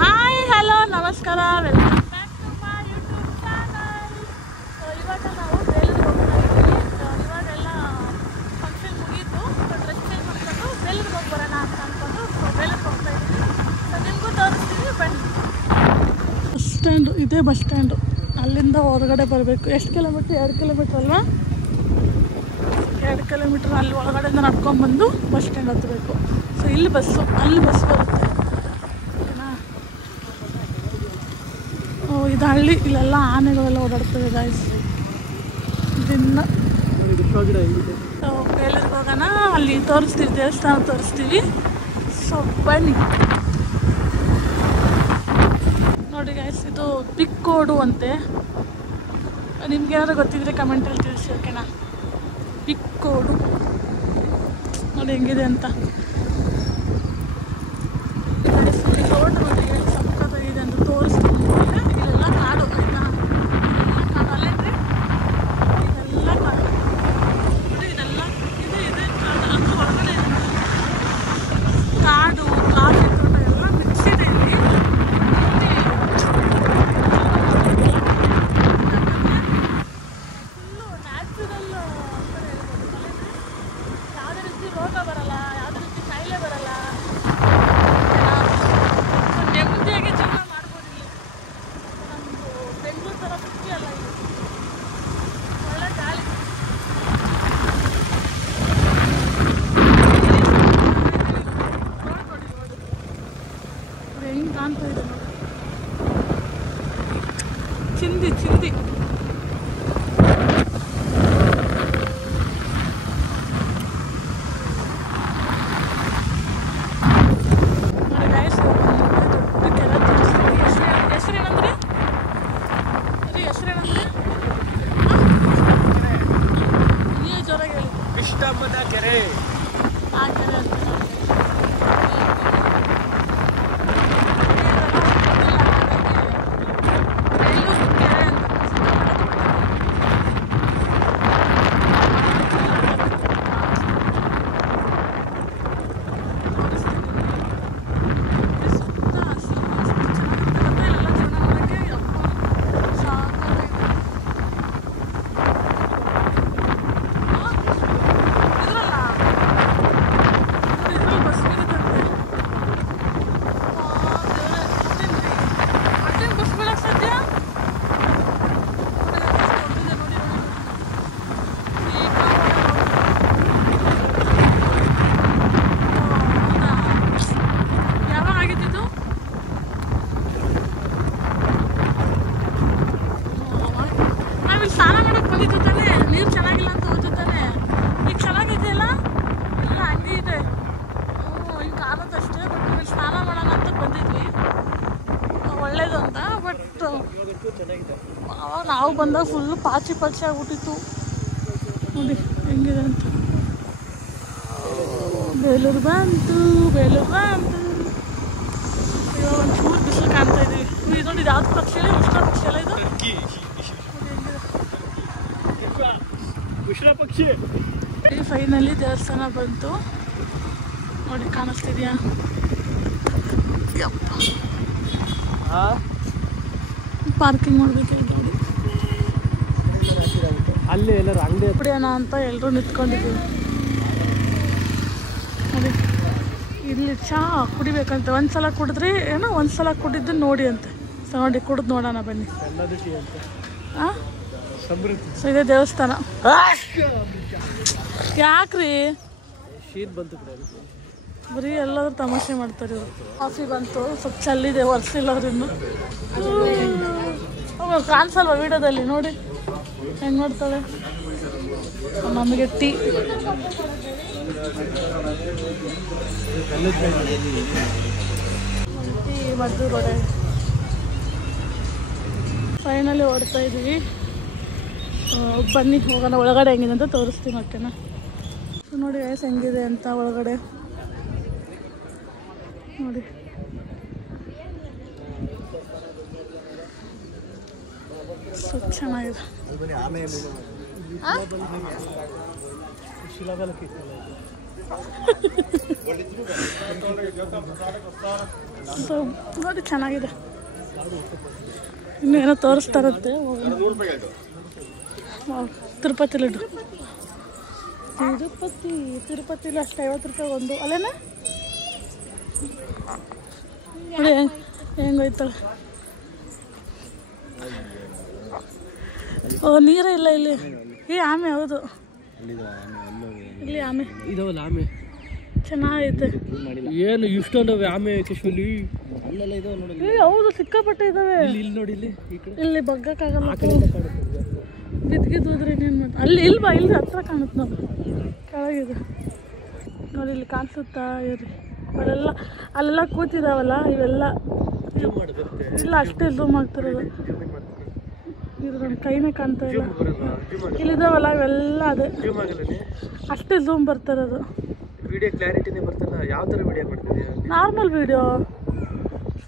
Hi hello ನಮಸ್ಕಾರ, welcome back to my YouTube channel. ಇವಾಗ ನಾವು ಬೇಲೂರಿಗೆ ಹೋಗ್ತಾ ಇದ್ದೀವಿ. ಇವಾಗೆಲ್ಲ ಫಂಕ್ಷನ್ ಮುಗೀತು, ಡ್ರೆಸ್ ಚೇಂಜ್ ಮಾಡ್ಕೊಂಡು ಬೇಲೂರಿಗೆ ಹೋಗಿ ಬರೋಣ ಅಂತ ಅಂದ್ಕೊಂಡು ಬೇಲೂರಿಗೆ ಹೋಗ್ತಾ ಇದ್ದೀವಿ. ನಿಮಗೂ ತೋರಿಸ್ತೀವಿ ಬನ್ನಿ. ಬಸ್ ಸ್ಟ್ಯಾಂಡು, ಇದೇ ಬಸ್ ಸ್ಟ್ಯಾಂಡು. ಅಲ್ಲಿಂದ ಹೊರಗಡೆ ಬರಬೇಕು. ಎಷ್ಟು ಕಿಲೋಮೀಟ್ರ್? 2 ಕಿಲೋಮೀಟ್ರ್ ಅಲ್ವಾ? 2 ಕಿಲೋಮೀಟ್ರ್ ಅಲ್ಲಿ ಒಳಗಡೆಯಿಂದ ನಡ್ಕೊಂಡ್ಬಂದು ಬಸ್ ಸ್ಟ್ಯಾಂಡ್ ಹತ್ತಬೇಕು. ಸೊ ಇಲ್ಲಿ ಬಸ್ಸು, ಅಲ್ಲಿ ಬಸ್ ಬರುತ್ತೆ. ಇದು ಹಳ್ಳಿ, ಇಲ್ಲೆಲ್ಲ ಆನೆಗಳೆಲ್ಲ ಓಡಾಡ್ತವೆ ಗಾಯ್ಸ್. ದಿನ ಬೇಲೂರಿಗೆ ಹೋಗೋಣ, ಅಲ್ಲಿ ತೋರಿಸ್ತೀವಿ, ದೇವಸ್ಥಾನ ತೋರಿಸ್ತೀವಿ. ಸೊ ಬನ್ನಿ ನೋಡಿ ಗಾಯ್ಸ್. ಇದು ಪಿಕ್ಕೋಡು ಅಂತೆ. ನಿಮ್ಗೆ ಏನಾದ್ರು ಗೊತ್ತಿದ್ರೆ ಕಮೆಂಟಲ್ಲಿ ತಿಳಿಸಿ, ಓಕೆನಾ? ಪಿಕ್ಕೋಡು ನೋಡಿ ಹೆಂಗಿದೆ ಅಂತ. ರೋಡ್ ನೋಡಿ ಸಕ್ಕತ್ತಾಗಿದೆ ಅಂತ ತೋರಿಸ್ತೀನಿ. ಇಲ್ಲೆಲ್ಲ ಕಾಡು, ಆಯ್ತಾ? ಇದೆಲ್ಲ ಕಾಡು ಅಲ್ಲೇನ್ರಿ? ಇದೆಲ್ಲ ಕಾಡು ನೋಡಿ, ಇದೆಲ್ಲ ಇದೆ ಕಾಡು. ಅದು ಹೊರಗಡೆ ಕಾಡು, ಕಾಫಿ ತೋಟ ಎಲ್ಲ ಮಿಕ್ಸ್ ಇದೆ ಇಲ್ಲಿ. ಫುಲ್ಲು ನ್ಯಾಚುರಲ್ ಅಂತ ಹೇಳ್ಬೋದು. ಯಾವುದೇ ರೀತಿ ರೋಗ ಬರಲ್ಲ, ಯಾವುದೇ ರೀತಿ ಕಾಯಿಲೆ ಬರಲ್ಲ. ನೆಮ್ಮದಿಯಾಗಿ ಜೀವನ ಮಾಡ್ಬೋದು ಇಲ್ಲಿ. ನಮ್ಮದು ಬೆಂಗಳೂರು ಥರ ಖುಷಿ ಅಲ್ಲ ಇದು. ಒಳ್ಳೆ ಗಾಳಿ. ನೋಡಿ ಹೆಂಗೆ ಕಾಣ್ತಾ ಇದೆ ನೋಡಿ. ಚಿಂದಿ ಚಿಂದಿ. ಕೆರೆ ಆ ಕೆರೆ ಅಂತ ಸ್ನಾನ ಮಾಡೋಕ್ಕೆ ಬಂದಿದ್ದು ತಾನೆ. ನೀರು ಚೆನ್ನಾಗಿಲ್ಲ ಅಂತ ಹೋಗುತ್ತಾನೆ. ಈಗ ಚೆನ್ನಾಗಿದೆಯಲ್ಲ, ಎಲ್ಲ ಹಂಗೆ ಇದೆ. ಹಿಂಗೆ ಕಾಣುತ್ತಷ್ಟೇ. ಬಟ್ ಆಮೇಲೆ ಸ್ನಾನ ಮಾಡೋಣ ಅಂತ ಬಂದಿದ್ವಿ, ಒಳ್ಳೇದು ಅಂತ. ಬಟ್ ಅವಾಗ ನಾವು ಬಂದಾಗ ಫುಲ್ಲು ಪಾಚಿ ಪಾಚಿ ಆಗ್ಬಿಟ್ಟಿತ್ತು. ನೋಡಿ ಹೆಂಗಿದೆ ಅಂತ. ಬೇಲೂರು ಬಂತು, ಬೇಲೂರು ಬಂತು. ಇವಾಗ ಒಂಚೂರು ಬಿಸಿಲು ಕಾಣ್ತಾ ಇದ್ದೀವಿ. ಇದು ನೋಡಿ, ಇದು ಯಾವ್ದು ಪಕ್ಷಿ ಅಲ್ಲ? ಉಷ್ಣ ಪಕ್ಷಿ ಅಲ್ಲ ಇದು? ಪಕ್ಷಿ. ಫೈನಲಿ ದೇವಸ್ಥಾನ ಬಂತು ನೋಡಿ, ಕಾಣಿಸ್ತಿದ್ಯಾ? ಪಾರ್ಕಿಂಗ್ ಮಾಡ್ಬೇಕು ನೋಡಿ. ಅಲ್ಲಿ ಎಲ್ಲರೂ ಅಂಗಡಿ ಕುಡಿಯೋಣ ಅಂತ ಎಲ್ಲರೂ ನಿಂತ್ಕೊಂಡಿದ್ದೀವಿ ನೋಡಿ. ಇಲ್ಲಿ ಚಹಾ ಕುಡಿಬೇಕಂತೆ. ಒಂದ್ಸಲ ಕುಡಿದ್ರಿ ಏನೋ, ಒಂದ್ಸಲ ಕುಡಿದ್ದು ನೋಡಿ ಅಂತೆ. ಸೊ ನೋಡಿ, ಕುಡಿದು ನೋಡೋಣ ಬನ್ನಿ. ಹಾಂ, ಸೊ ಇದೇ ದೇವಸ್ಥಾನ. ಯಾಕ್ರಿ ಶೀತ ಬಂತು ಬರೀ ಎಲ್ಲಾದ್ರೂ ತಮಾಷೆ ಮಾಡ್ತಾರೆ ಇವರು. ಕಾಫಿ ಬಂತು, ಸ್ವಲ್ಪ ಚಲ್ಲಿದೆ, ಒರೆಸಿಲ್ಲ ಅವ್ರಿನ್ನು. ಕಾಣಿಸಲ್ವ ವಿಡಿಯೋದಲ್ಲಿ? ನೋಡಿ ಹೆಂಗೆ ನೋಡ್ತಾಳೆ. ನಮಗೆ tea. Tea Maddur vada. Finally ಓಡ್ತಾ ಇದ್ದೀವಿ. ಬನ್ನಿ ಹೋಗೋಣ. ಒಳಗಡೆ ಹೆಂಗಿದೆ ಅಂತ ತೋರಿಸ್ತೀನಿ, ಓಕೆನಾ? ನೋಡಿ ವಯಸ್ಸು ಹೆಂಗಿದೆ ಅಂತ ಒಳಗಡೆ ನೋಡಿ. ಸ್ವಲ್ಪ ಚೆನ್ನಾಗಿದೆ. ಸೊ ನೋಡಿ ಚೆನ್ನಾಗಿದೆ. ಇನ್ನೇನೋ ತೋರಿಸ್ತಾರಂತೆ. ತಿರುಪತಿ ಲಡ್ಡು, ತಿರುಪತಿಲಿ ಅಷ್ಟು 50 ರೂಪಾಯಿ ಒಂದು ಅಲ್ಲೇನ ನೋಡಿ ಹೆಂಗೋಯ್ತಾಳೆ. ಓ ನೀರೇ ಇಲ್ಲ ಇಲ್ಲಿ. ಈ ಆಮೆ ಹೌದು, ಇಲ್ಲಿ ಆಮೆ ಇದಾವಲ್ಲ ಆಮೆ ಚೆನ್ನಾಗೈತೆ. ಏನು ಇಷ್ಟೊಂದವೆ ಆಮೆ ಕಶ್ಮೀಲಿ ಹೌದು ಸಿಕ್ಕಾಪಟ್ಟೆ ಇದಾವೆ. ಇಲ್ಲಿ ನೋಡಿ, ಇಲ್ಲಿ ಬಗ್ಗಕ್ಕಾಗಲ್ಲ, ಬಿದ್ಗಿದ್ದೋದ್ರೆ ಇನ್ನೇನು ಮಾಡ್ತಾರೆ. ಅಲ್ಲಿ ಇಲ್ವಾ, ಇಲ್ಲಿ ಹತ್ರ ಕಾಣುತ್ತೆ ನಾವು, ಕೆಳಗಿದೆ ನೋಡಿ, ಇಲ್ಲಿ ಕಾಣಿಸುತ್ತಾ ಇರ್ರಿ. ಅಲ್ಲೆಲ್ಲ ಅಲ್ಲೆಲ್ಲ ಕೂತಿದಾವಲ್ಲ ಇವೆಲ್ಲ, ಇಲ್ಲ ಅಷ್ಟೇ ಝೂಮ್ ಆಗ್ತಿರೋದು. ಇದು ನನ್ನ ಕೈನೇ ಕಾಣ್ತಾ ಇಲ್ಲ. ಇಲ್ಲಿದಾವಲ್ಲ ಇವೆಲ್ಲ ಅದೇ, ಅಷ್ಟೇ ಝೂಮ್ ಬರ್ತಿರೋದು. ವಿಡಿಯೋ ಕ್ಲಾರಿಟಿನೇ ಬರ್ತಿಲ್ಲ. ಯಾವ ಥರ ವಿಡಿಯೋ ಮಾಡ್ತಿದ್ದೀಯ? Normal video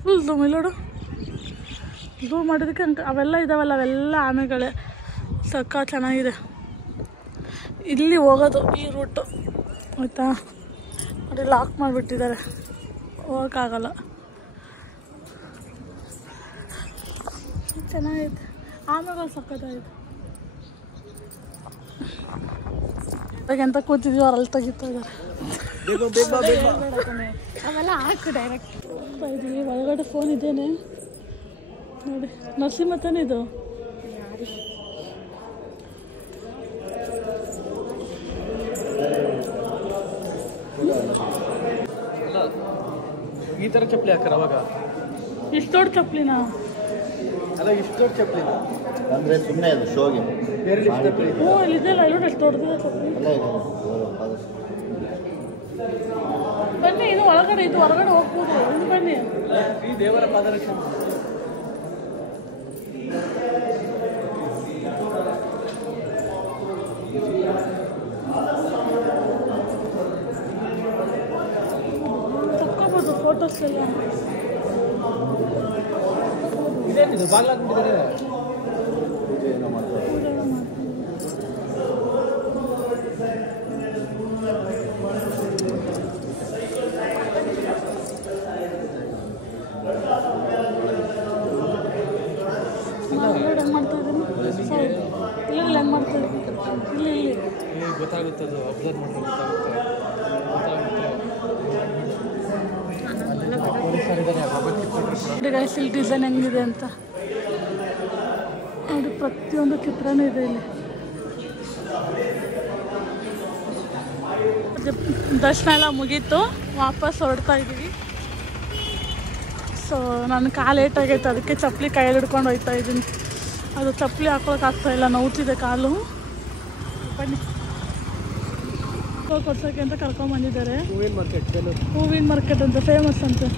full zoom. ಇಲ್ಲೋಡು ಝೂಮ್ ಮಾಡಿದಕ್ಕೆ ಅವೆಲ್ಲ ಇದಾವಲ್ಲ ಅವೆಲ್ಲ ಆಮೆಗಳೇ. ಸಕ್ಕ ಚೆನ್ನಾಗಿದೆ. ಇಲ್ಲಿ ಹೋಗೋದು ಈ ರೂಟು ಆಯಿತಾ. ಅಲ್ಲಿ ಲಾಕ್ ಮಾಡಿಬಿಟ್ಟಿದ್ದಾರೆ, ಹೋಗೋಕ್ಕಾಗಲ್ಲ. ಚೆನ್ನಾಗೈತೆ, ಆಮೆಗಳು ಸಕ್ಕತ್ತಾಗಿದೆ. ಇವಾಗ ಎಂತ ಕೂತಿದ್ವಿ ಅವ್ರಲ್ಲಿ ತೆಗಿತಾ ಇದ್ದಾರೆ. ಅವೆಲ್ಲ ಹಾಕು ಡೈರೆಕ್ಟ್ ಇದೀವಿ. ಒಳಗಡೆ ಫೋನ್ ಇದ್ದೇನೆ ನೋಡಿ, ನರಸಿಂಹ ತಾನೇ ಇದು. ಈ ಥರ ಚಪ್ಪಲಿ ಹಾಕ್ತಾರೆ ಅವಾಗ. ಇಷ್ಟು ದೊಡ್ಡ ಚಪ್ಪಲಿನ ಅಲ್ಲ, ಇಷ್ಟು ದೊಡ್ಡ ಚಪ್ಪಲಿನ ಅಂದರೆ ಸುಮ್ಮನೆ ಅದು ಶೋಗೆ ಬೇರೆ ಚಪ್ಪಲಿ. ಹ್ಞೂ ಇಲ್ಲಿದೆಲ್ಲ ಇಲ್ಲಿ ಎಷ್ಟು ದೊಡ್ಡದಿದೆ ಚಪ್ಪಲಿ. ಬನ್ನಿ, ಇದು ಒಳಗಡೆ, ಇದು ಹೊರಗಡೆ ಹೋಗ್ಬೋದು. ಇದು ಬನ್ನಿ, ಈ ದೇವರ ಪಾದರಕ್ಷೆ. ತಕ್ಕೋಬೋದು ಫೋಟೋಸ್ ಎಲ್ಲ. ಇದೇನಿದು ಬಾಗ್ಲಾಗ್ಬಿಟ್ಟಿದ್ದಾರೆ. ಹೆಂಗೆ ಮಾಡ್ತಾ ಇದ್ದೀನಿ ಸೌಂಡ್ ಇಲ್ಲಿ ಹೆಂಗೆ ಮಾಡ್ತಾ ಇದ್ದೀನಿ. ಇಲ್ಲಿ ಇಲ್ಲಿ ಗೊತ್ತಾಗುತ್ತೆ, ಅದು ಅಬ್ಸರ್ವ್ ಮಾಡಿದ್ರೆ ನೋಡಿ ಗೈಸ್, ಇಲ್ಲಿ ಡಿಸೈನ್ ಹೆಂಗಿದೆ ಅಂತ ನೋಡಿ. ಪ್ರತಿಯೊಂದು ಚಿತ್ರನೂ ಇದೆ ಇಲ್ಲಿ. ದರ್ಶನ ಎಲ್ಲ ಮುಗೀತು, ವಾಪಸ್ ಹೊರಡ್ತಾ ಇದ್ದೀವಿ. ಸೊ ನನ್ನ ಕಾಲು ಏಟಾಗೈತೆ, ಅದಕ್ಕೆ ಚಪ್ಪಲಿ ಕೈಯಲ್ಲಿ ಹಿಡ್ಕೊಂಡು ಹೋಗ್ತಾ ಇದ್ದೀನಿ. ಅದು ಚಪ್ಪಲಿ ಹಾಕೋಕ್ಕಾಗ್ತಾಯಿಲ್ಲ, ನೋವ್ತಿದೆ ಕಾಲು. ಬನ್ನಿ, ಕೊಡ್ಸೋಕ್ಕೆ ಅಂತ ಕರ್ಕೊಂಡ್ಬಂದಿದ್ದಾರೆ. ಹೂವಿನ ಮಾರ್ಕೆಟ್ ಹೂವಿನ ಮಾರ್ಕೆಟ್ ಅಂತ ಫೇಮಸ್ ಅಂತೆ.